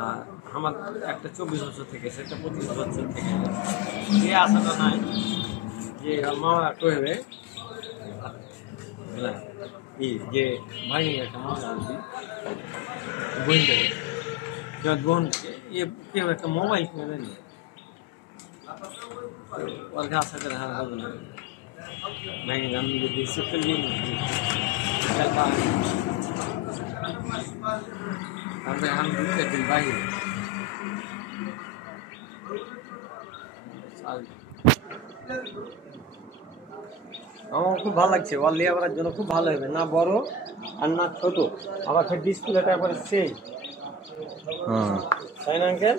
আর আমার একটা 24 বছর থেকে একটা 25 বছর থেকে যে আশাটা নাই যে মামা কইবে যে ভাই একটা মজা আনছি বোন থেকে বোন কেউ একটা মোবাইল কিনে দেয়নি ওর গাছ হাজার হার হবে না ভেঙে আমি যদি সুতল দিই তারপরে আমি দুধটা দিন বাহির আমার খুব ভালো লাগছে ওর লিয়ে করার জন্য খুব ভালো হবে না বড় আর না ছোট আবার ফের ডিসপ্লেটা একবারে সেই তাই না আঙ্কেল?